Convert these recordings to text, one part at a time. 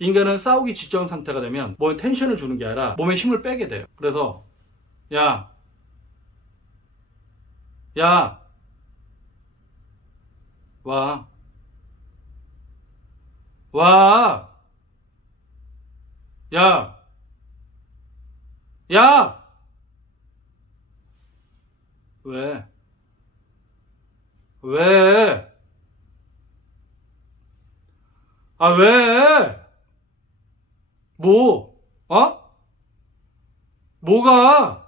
인간은 싸우기 직전 상태가 되면 몸에 텐션을 주는 게 아니라 몸에 힘을 빼게 돼요. 그래서 야, 야, 와, 와, 야, 야, 왜, 왜, 아, 왜, 뭐, 어? 뭐가?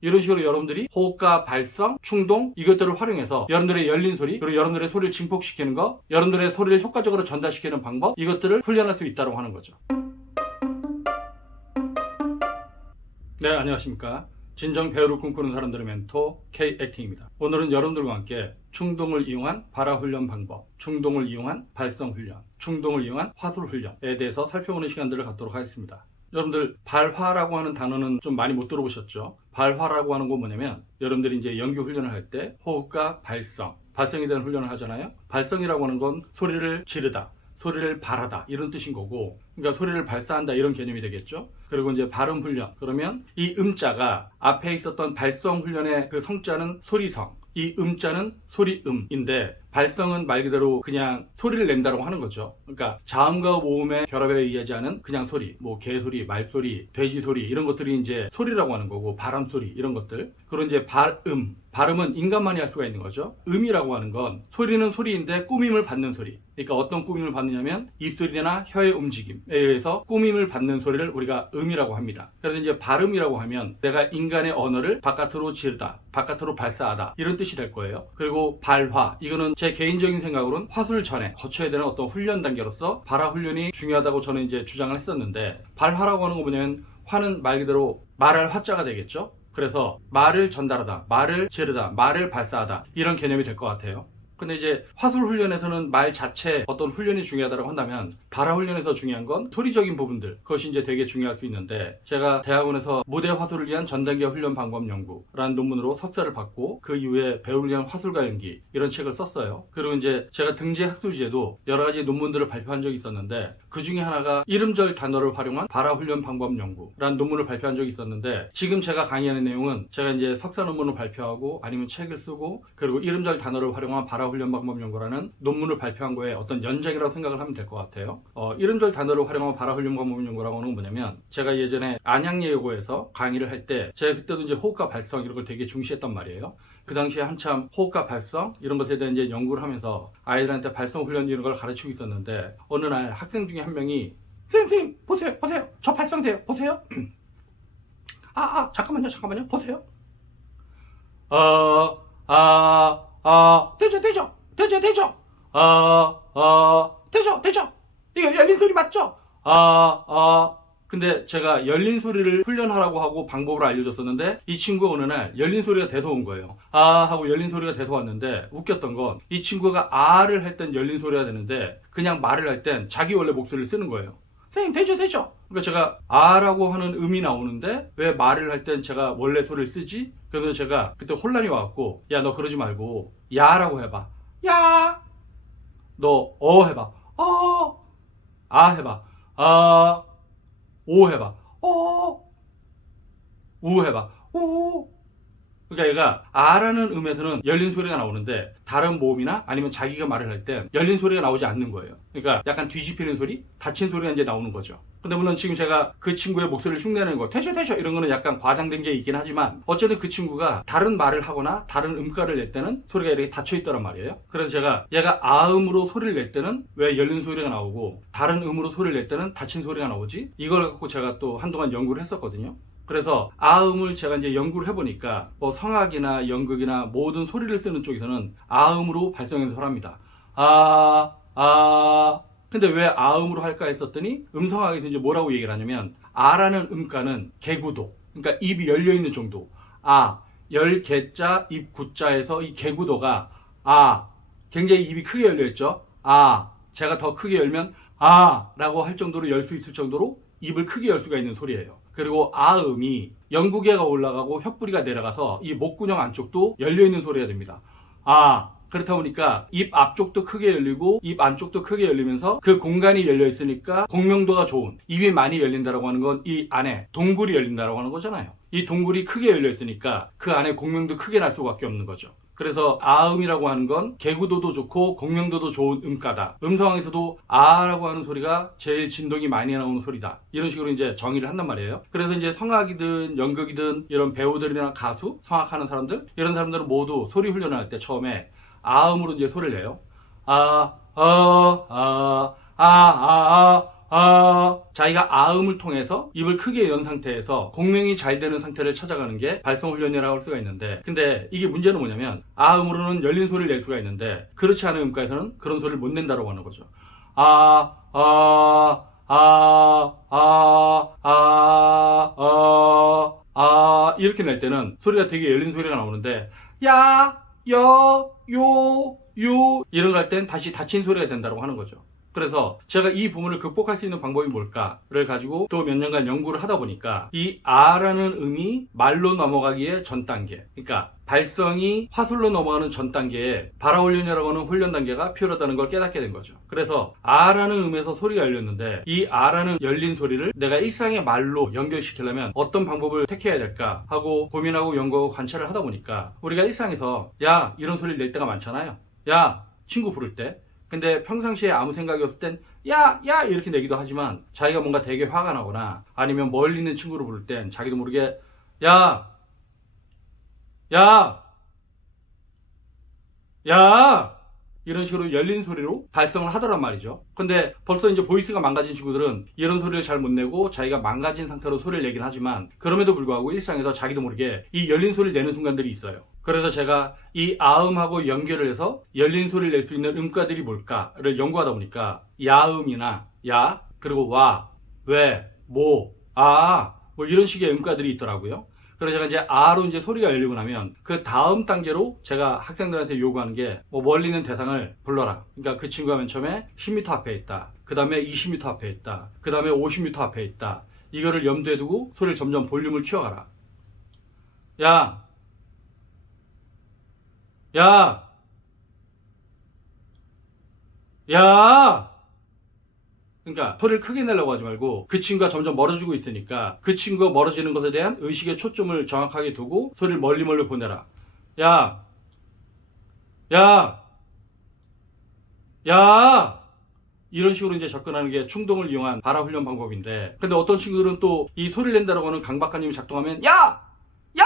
이런 식으로 여러분들이 호흡과 발성, 충동 이것들을 활용해서 여러분들의 열린 소리 그리고 여러분들의 소리를 증폭시키는 거 여러분들의 소리를 효과적으로 전달시키는 방법 이것들을 훈련할 수 있다고 하는 거죠. 네, 안녕하십니까. 진정 배우를 꿈꾸는 사람들의 멘토 K-액팅입니다. 오늘은 여러분들과 함께 충동을 이용한 발화 훈련 방법, 충동을 이용한 발성 훈련, 충동을 이용한 화술 훈련에 대해서 살펴보는 시간들을 갖도록 하겠습니다. 여러분들 발화라고 하는 단어는 좀 많이 못 들어보셨죠? 발화라고 하는 건 뭐냐면 여러분들이 이제 연기 훈련을 할 때 호흡과 발성에 대한 훈련을 하잖아요. 발성이라고 하는 건 소리를 지르다, 소리를 발하다 이런 뜻인 거고, 그러니까 소리를 발사한다 이런 개념이 되겠죠. 그리고 이제 발음 훈련, 그러면 이 음자가 앞에 있었던 발성 훈련의 그 성자는 소리성, 이 음자는 소리음인데 발성은 말 그대로 그냥 소리를 낸다고 하는 거죠. 그러니까 자음과 모음의 결합에 의하지 않은 그냥 소리, 뭐 개소리, 말소리, 돼지소리 이런 것들이 이제 소리라고 하는 거고, 바람소리 이런 것들. 그리고 이제 발음은 인간만이 할 수가 있는 거죠. 음이라고 하는 건 소리는 소리인데 꾸밈을 받는 소리. 그러니까 어떤 꾸밈을 받느냐면 입술이나 혀의 움직임에 의해서 꾸밈을 받는 소리를 우리가 음이라고 합니다. 그래서 이제 발음이라고 하면 내가 인간의 언어를 바깥으로 지르다, 바깥으로 발사하다 이런 뜻이 될 거예요. 그리고 발화, 이거는 제 개인적인 생각으로는 화술 전에 거쳐야 되는 어떤 훈련 단계로서 발화 훈련이 중요하다고 저는 이제 주장을 했었는데, 발화라고 하는 거 뭐냐면 화는 말 그대로 말할 화자가 되겠죠. 그래서 말을 전달하다, 말을 지르다, 말을 발사하다 이런 개념이 될 것 같아요. 근데 이제 화술 훈련에서는 말 자체 어떤 훈련이 중요하다고 한다면 발화 훈련에서 중요한 건 소리적인 부분들, 그것이 이제 되게 중요할 수 있는데, 제가 대학원에서 무대 화술을 위한 전단계 훈련 방법 연구라는 논문으로 석사를 받고 그 이후에 배우를 위한 화술과 연기 이런 책을 썼어요. 그리고 이제 제가 등재 학술지에도 여러 가지 논문들을 발표한 적이 있었는데, 그 중에 하나가 이름절 단어를 활용한 발화 훈련 방법 연구라는 논문을 발표한 적이 있었는데, 지금 제가 강의하는 내용은 제가 이제 석사 논문을 발표하고 아니면 책을 쓰고 그리고 이름절 단어를 활용한 발화 훈련 방법 연구라는 논문을 발표한 거에 어떤 연장이라고 생각을 하면 될 것 같아요. 이름절 단어를 활용한 발화 훈련 방법 연구라고 하는 건 뭐냐면, 제가 예전에 안양예고에서 강의를 할 때 제가 그때도 이제 호흡과 발성 이런 걸 되게 중시했단 말이에요. 그 당시에 한참 호흡과 발성 이런 것에 대한 이제 연구를 하면서 아이들한테 발성 훈련 이런 걸 가르치고 있었는데, 어느 날 학생 중에 한 명이 선생님 보세요 저 발성돼요 보세요. 잠깐만요 보세요. 되죠. 되죠. 이거 열린 소리 맞죠? 근데 제가 열린 소리를 훈련하라고 하고 방법을 알려줬었는데, 이 친구가 어느 날 열린 소리가 돼서 온 거예요. 하고 열린 소리가 돼서 왔는데, 웃겼던 건 이 친구가 아를 할 땐 열린 소리가 되는데 그냥 말을 할 땐 자기 원래 목소리를 쓰는 거예요. 선생님 되죠. 그러니까 제가 아라고 하는 음이 나오는데 왜 말을 할 땐 제가 원래 소리를 쓰지? 그래서 제가 그때 혼란이 와갖고, 야 너 그러지 말고 야라고 해봐. 야. 너 해봐. 해봐. 오 해봐. 우 해봐. 오. 그러니까 얘가 아라는 음에서는 열린 소리가 나오는데 다른 모음이나 아니면 자기가 말을 할 때 열린 소리가 나오지 않는 거예요. 그러니까 약간 뒤집히는 소리, 닫힌 소리가 이제 나오는 거죠. 근데 물론 지금 제가 그 친구의 목소리를 흉내내는 거 되죠 이런 거는 약간 과장된 게 있긴 하지만, 어쨌든 그 친구가 다른 말을 하거나 다른 음가를 낼 때는 소리가 이렇게 닫혀 있더란 말이에요. 그래서 제가 얘가 아음으로 소리를 낼 때는 왜 열린 소리가 나오고 다른 음으로 소리를 낼 때는 닫힌 소리가 나오지? 이걸 갖고 제가 또 한동안 연구를 했었거든요. 그래서 아음을 제가 이제 연구를 해보니까 뭐 성악이나 연극이나 모든 소리를 쓰는 쪽에서는 아음으로 발성 연습을 합니다. 근데 왜 아음으로 할까 했었더니, 음성학에서 이제 뭐라고 얘기를 하냐면, 아라는 음가는 개구도, 그러니까 입이 열려있는 정도, 열 개자 입 구자에서 이 개구도가 굉장히 입이 크게 열려있죠. 제가 더 크게 열면 라고 할 정도로 열 수 있을 정도로 입을 크게 열 수가 있는 소리예요. 그리고 아음이 영구개가 올라가고 혀뿌리가 내려가서 이 목구녕 안쪽도 열려있는 소리가 됩니다. 그렇다 보니까 입 앞쪽도 크게 열리고 입 안쪽도 크게 열리면서 그 공간이 열려 있으니까 공명도가 좋은, 입이 많이 열린다라고 하는 건 이 안에 동굴이 열린다라고 하는 거잖아요. 이 동굴이 크게 열려 있으니까 그 안에 공명도 크게 날 수밖에 없는 거죠. 그래서 아음이라고 하는 건 개구도도 좋고 공명도도 좋은 음가다. 음성에서도 아라고 하는 소리가 제일 진동이 많이 나오는 소리다. 이런 식으로 이제 정의를 한단 말이에요. 그래서 이제 성악이든 연극이든 이런 배우들이나 가수, 성악하는 사람들, 이런 사람들은 모두 소리 훈련을 할 때 처음에 아음으로 이제 소리를 내요. 자기가 아음을 통해서 입을 크게 연 상태에서 공명이 잘 되는 상태를 찾아가는 게 발성 훈련이라고 할 수가 있는데, 근데 이게 문제는 뭐냐면 아음으로는 열린 소리를 낼 수가 있는데 그렇지 않은 음가에서는 그런 소리를 못 낸다고 하는 거죠. 이렇게 낼 때는 소리가 되게 열린 소리가 나오는데 야, 여, 요, 요 이런 거 할 땐 다시 닫힌 소리가 된다고 하는 거죠. 그래서 제가 이 부분을 극복할 수 있는 방법이 뭘까를 가지고 또 몇 년간 연구를 하다 보니까 이 아라는 음이 말로 넘어가기에 전 단계, 그러니까 발성이 화술로 넘어가는 전 단계에 발화훈련이라고 하는 훈련 단계가 필요하다는 걸 깨닫게 된 거죠. 그래서 아라는 음에서 소리가 열렸는데 이 아라는 열린 소리를 내가 일상의 말로 연결시키려면 어떤 방법을 택해야 될까 하고 고민하고 연구하고 관찰을 하다 보니까 우리가 일상에서 야 이런 소리를 낼 때가 많잖아요. 야 친구 부를 때. 근데 평상시에 아무 생각이 없을 땐 야! 야! 이렇게 내기도 하지만 자기가 뭔가 되게 화가 나거나 아니면 멀리 있는 친구를 부를 땐 자기도 모르게 야! 야! 야! 이런 식으로 열린 소리로 발성을 하더란 말이죠. 근데 벌써 이제 보이스가 망가진 친구들은 이런 소리를 잘 못 내고 자기가 망가진 상태로 소리를 내긴 하지만 그럼에도 불구하고 일상에서 자기도 모르게 이 열린 소리를 내는 순간들이 있어요. 그래서 제가 이 아음하고 연결을 해서 열린 소리를 낼 수 있는 음가들이 뭘까를 연구하다 보니까 야음이나 야, 그리고 와, 왜, 뭐, 뭐 이런 식의 음가들이 있더라고요. 그래서 제가 이제 아로 이제 소리가 열리고 나면 그 다음 단계로 제가 학생들한테 요구하는 게 뭐 멀리 있는 대상을 불러라. 그러니까 그 친구가 맨 처음에 10m 앞에 있다. 그 다음에 20m 앞에 있다. 그 다음에 50m 앞에 있다. 이거를 염두에 두고 소리를 점점 볼륨을 키워가라. 야! 야! 야! 그러니까 소리를 크게 내려고 하지 말고 그 친구가 점점 멀어지고 있으니까 그 친구가 멀어지는 것에 대한 의식의 초점을 정확하게 두고 소리를 멀리 보내라. 야! 야! 야! 이런 식으로 이제 접근하는 게 충동을 이용한 발화 훈련 방법인데, 근데 어떤 친구들은 또 이 소리를 낸다라고 하는 강박관념이 작동하면 야! 야!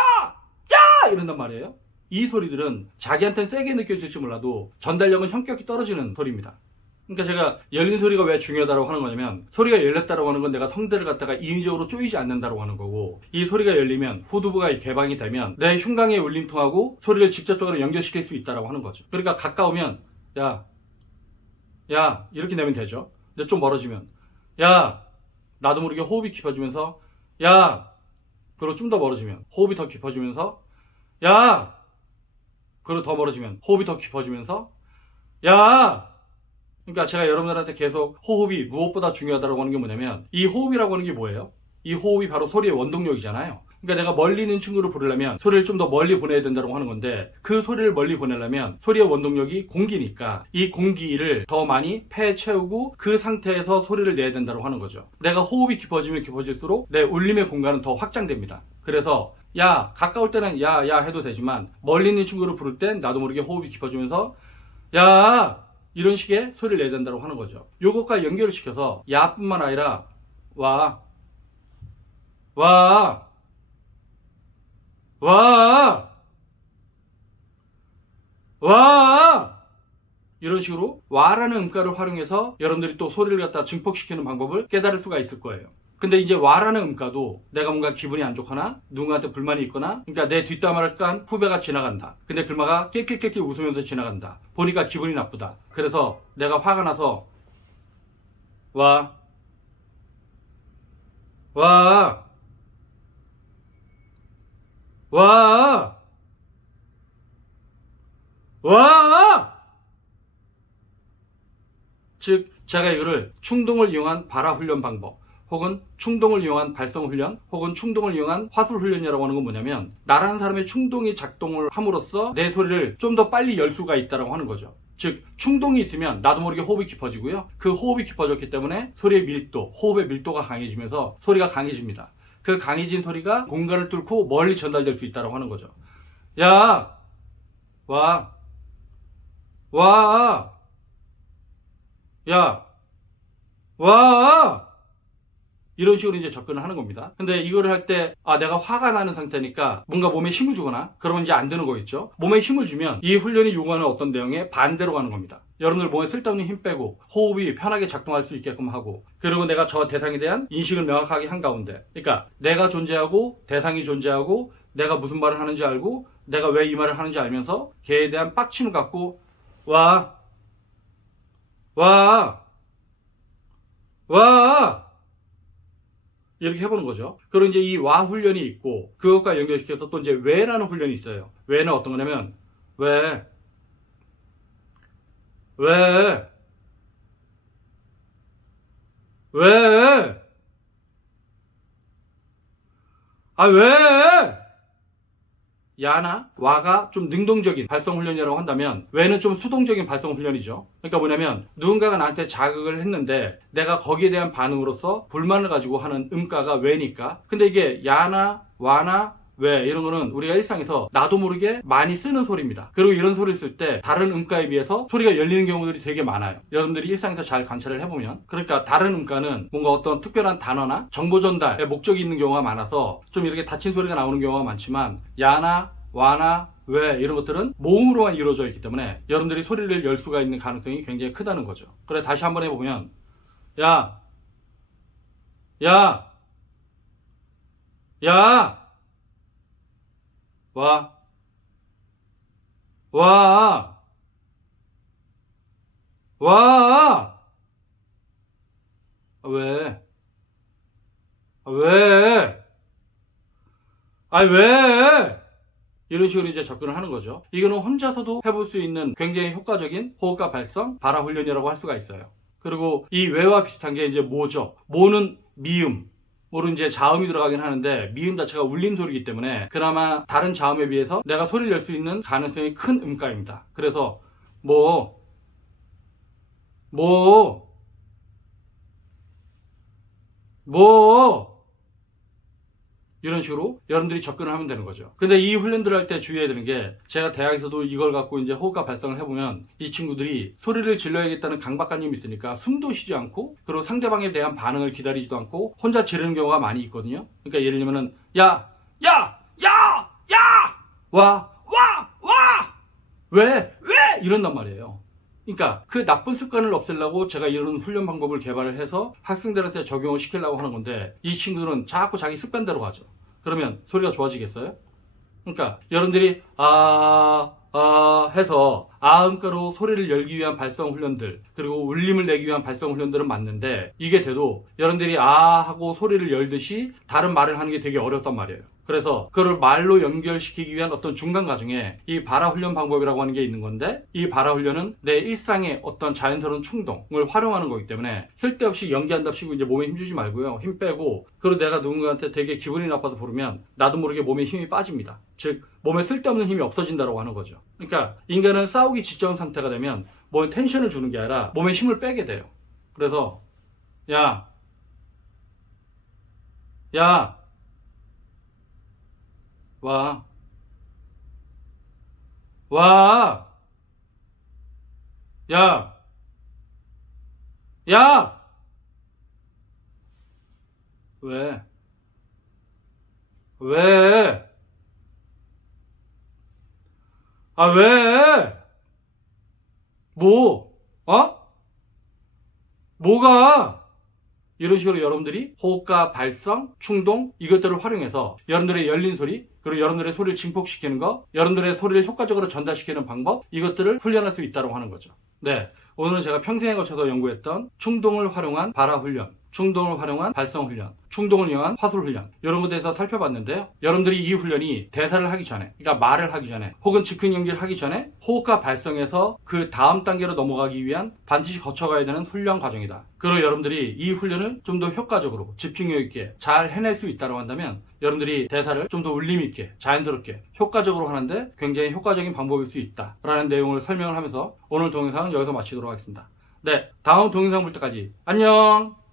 야! 이런단 말이에요. 이 소리들은 자기한테는 세게 느껴질지 몰라도 전달력은 현격히 떨어지는 소리입니다. 그러니까 제가 열린 소리가 왜 중요하다고 하는 거냐면, 소리가 열렸다고 하는 건 내가 성대를 갖다가 인위적으로 쪼이지 않는다고 하는 거고, 이 소리가 열리면 후두부가 개방이 되면 내 흉곽의 울림통하고 소리를 직접적으로 연결시킬 수 있다고 하는 거죠. 그러니까 가까우면 야 이렇게 내면 되죠. 근데 좀 멀어지면 야, 나도 모르게 호흡이 깊어지면서 야, 그리고 좀 더 멀어지면 호흡이 더 깊어지면서 야, 그리고 더 멀어지면 호흡이 더 깊어지면서 야. 그러니까 제가 여러분들한테 계속 호흡이 무엇보다 중요하다고 하는 게 뭐냐면, 이 호흡이라고 하는 게 뭐예요? 이 호흡이 바로 소리의 원동력이잖아요. 그러니까 내가 멀리 있는 친구를 부르려면 소리를 좀 더 멀리 보내야 된다고 하는 건데, 그 소리를 멀리 보내려면 소리의 원동력이 공기니까 이 공기를 더 많이 폐에 채우고 그 상태에서 소리를 내야 된다고 하는 거죠. 내가 호흡이 깊어지면 깊어질수록 내 울림의 공간은 더 확장됩니다. 그래서 야, 가까울 때는 야 해도 되지만 멀리 있는 친구를 부를 땐 나도 모르게 호흡이 깊어지면서 야, 이런 식의 소리를 내야 된다고 하는 거죠. 요것과 연결을 시켜서 야뿐만 아니라 와, 이런 식으로 와라는 음가를 활용해서 여러분들이 또 소리를 갖다 증폭시키는 방법을 깨달을 수가 있을 거예요. 근데 이제 와라는 음가도 내가 뭔가 기분이 안 좋거나 누군가한테 불만이 있거나, 그러니까 내 뒷담화를 깐 후배가 지나간다. 근데 글마가 깨끗깨끗 웃으면서 지나간다. 보니까 기분이 나쁘다. 그래서 내가 화가 나서 와 즉 제가 이거를 충동을 이용한 발화 훈련 방법, 혹은 충동을 이용한 발성 훈련, 혹은 충동을 이용한 화술 훈련이라고 하는 건 뭐냐면 나라는 사람의 충동이 작동을 함으로써 내 소리를 좀 더 빨리 열 수가 있다고 하는 거죠. 즉 충동이 있으면 나도 모르게 호흡이 깊어지고요. 그 호흡이 깊어졌기 때문에 소리의 밀도, 호흡의 밀도가 강해지면서 소리가 강해집니다. 그 강해진 소리가 공간을 뚫고 멀리 전달될 수 있다고 하는 거죠. 야! 와! 와! 야! 와! 이런 식으로 이제 접근을 하는 겁니다. 근데 이거를 할 때, 내가 화가 나는 상태니까 뭔가 몸에 힘을 주거나 그러면 이제 안 되는 거겠죠. 몸에 힘을 주면 이 훈련이 요구하는 어떤 내용에 반대로 가는 겁니다. 여러분들 몸에 쓸데없는 힘 빼고 호흡이 편하게 작동할 수 있게끔 하고, 그리고 내가 저 대상에 대한 인식을 명확하게 한 가운데, 그러니까 내가 존재하고 대상이 존재하고 내가 무슨 말을 하는지 알고 내가 왜 이 말을 하는지 알면서 걔에 대한 빡침을 갖고 와! 와! 와! 이렇게 해보는 거죠. 그리고 이제 이 와 훈련이 있고 그것과 연결시켜서 또 이제 왜라는 훈련이 있어요. 왜는 어떤 거냐면 왜? 왜? 왜? 왜? 야나 와가 좀 능동적인 발성 훈련이라고 한다면 왜는 좀 수동적인 발성 훈련이죠. 그러니까 뭐냐면 누군가가 나한테 자극을 했는데 내가 거기에 대한 반응으로서 불만을 가지고 하는 음가가 왜니까. 근데 이게 야나 와나 왜 이런 거는 우리가 일상에서 나도 모르게 많이 쓰는 소리입니다. 그리고 이런 소리를 쓸 때 다른 음가에 비해서 소리가 열리는 경우들이 되게 많아요. 여러분들이 일상에서 잘 관찰을 해보면, 그러니까 다른 음가는 뭔가 어떤 특별한 단어나 정보 전달에 목적이 있는 경우가 많아서 좀 이렇게 닫힌 소리가 나오는 경우가 많지만 야나 와나 왜 이런 것들은 모음으로만 이루어져 있기 때문에 여러분들이 소리를 열 수가 있는 가능성이 굉장히 크다는 거죠. 그래 다시 한번 해보면 야! 야! 야! 와! 와! 와! 왜? 왜? 왜? 이런 식으로 이제 접근을 하는 거죠. 이거는 혼자서도 해볼 수 있는 굉장히 효과적인 호흡과 발성, 발화 훈련이라고 할 수가 있어요. 그리고 이 왜와 비슷한 게 이제 모죠. 모는 미음. 모는 이제 자음이 들어가긴 하는데 미음 자체가 울림 소리이기 때문에 그나마 다른 자음에 비해서 내가 소리를 낼 수 있는 가능성이 큰 음가입니다. 그래서 뭐 이런 식으로 여러분들이 접근을 하면 되는 거죠. 근데 이 훈련들을 할 때 주의해야 되는 게, 제가 대학에서도 이걸 갖고 이제 호흡과 발성을 해보면 이 친구들이 소리를 질러야겠다는 강박관념이 있으니까 숨도 쉬지 않고, 그리고 상대방에 대한 반응을 기다리지도 않고 혼자 지르는 경우가 많이 있거든요. 그러니까 예를 들면은 야! 야! 야! 야! 와! 와! 와! 왜? 이런단 말이에요. 그러니까 그 나쁜 습관을 없애려고 제가 이런 훈련 방법을 개발을 해서 학생들한테 적용을 시키려고 하는 건데, 이 친구들은 자꾸 자기 습관대로 가죠. 그러면 소리가 좋아지겠어요? 그러니까 여러분들이 해서 아음가로 소리를 열기 위한 발성 훈련들, 그리고 울림을 내기 위한 발성 훈련들은 맞는데, 이게 돼도 여러분들이 하고 소리를 열듯이 다른 말을 하는 게 되게 어렵단 말이에요. 그래서 그걸 말로 연결시키기 위한 어떤 중간 과정에 이 발화 훈련 방법이라고 하는 게 있는 건데, 이 발화 훈련은 내 일상의 어떤 자연스러운 충동을 활용하는 거기 때문에 쓸데없이 연기한답시고 이제 몸에 힘주지 말고요. 힘 빼고, 그리고 내가 누군가한테 되게 기분이 나빠서 부르면 나도 모르게 몸에 힘이 빠집니다. 즉 몸에 쓸데없는 힘이 없어진다고 하는 거죠. 그러니까 인간은 싸우기 직전 상태가 되면 몸에 텐션을 주는 게 아니라 몸에 힘을 빼게 돼요. 그래서 야! 와! 야! 왜? 왜? 뭐? 뭐가? 이런 식으로 여러분들이 호흡과 발성, 충동 이것들을 활용해서 여러분들의 열린 소리, 그리고 여러분들의 소리를 증폭시키는 거, 여러분들의 소리를 효과적으로 전달시키는 방법, 이것들을 훈련할 수 있다고 하는 거죠. 네, 오늘은 제가 평생에 걸쳐서 연구했던 충동을 활용한 발화 훈련, 충동을 활용한 발성 훈련, 충동을 이용한 화술 훈련, 이런 것에 대해서 살펴봤는데요. 여러분들이 이 훈련이 대사를 하기 전에, 그러니까 말을 하기 전에, 혹은 즉흥 연기를 하기 전에 호흡과 발성에서 그 다음 단계로 넘어가기 위한 반드시 거쳐가야 되는 훈련 과정이다. 그리고 여러분들이 이 훈련을 좀 더 효과적으로 집중력 있게 잘 해낼 수 있다고 한다면 여러분들이 대사를 좀 더 울림 있게 자연스럽게 효과적으로 하는데 굉장히 효과적인 방법일 수 있다 라는 내용을 설명을 하면서 오늘 동영상은 여기서 마치도록 하겠습니다. 네, 다음 동영상 볼 때까지 안녕.